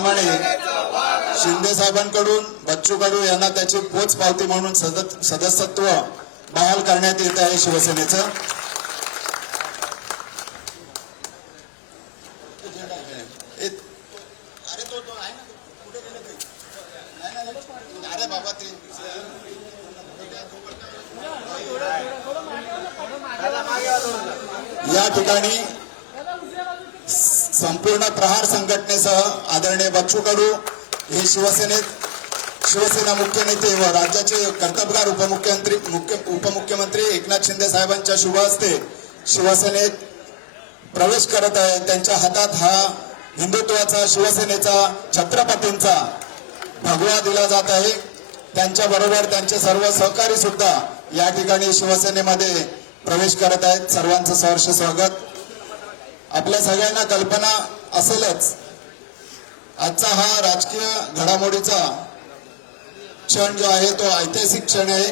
त्याप्रमाणे शिंदे साहेबांकडून बच्चू कडू यांना त्याची पोच पावती म्हणून सदस्यत्व बहाल करण्यात येत आहे शिवसेनेचं. या ठिकाणी संपूर्ण प्रहार संघटनेसह आदरणीय बच्चू कडू हे शिवसेना मुख्य नेते व राज्याचे कर्तबगार उपमुख्यमंत्री एकनाथ शिंदे साहेबांच्या शुभ हस्ते शिवसेनेत प्रवेश करत आहे. त्यांच्या हातात हा हिंदुत्वाचा शिवसेनेचा छत्रपतींचा भगवा दिला जात आहे. त्यांच्या बरोबर त्यांचे सर्व सहकारी सुद्धा या ठिकाणी शिवसेनेमध्ये प्रवेश करत आहेत. सर्वांचं सहर्ष स्वागत. आपल्या सगळ्यांना कल्पना असेलच आजचा हा राजकीय घडामोडीचा क्षण जो आहे तो ऐतिहासिक क्षण आहे.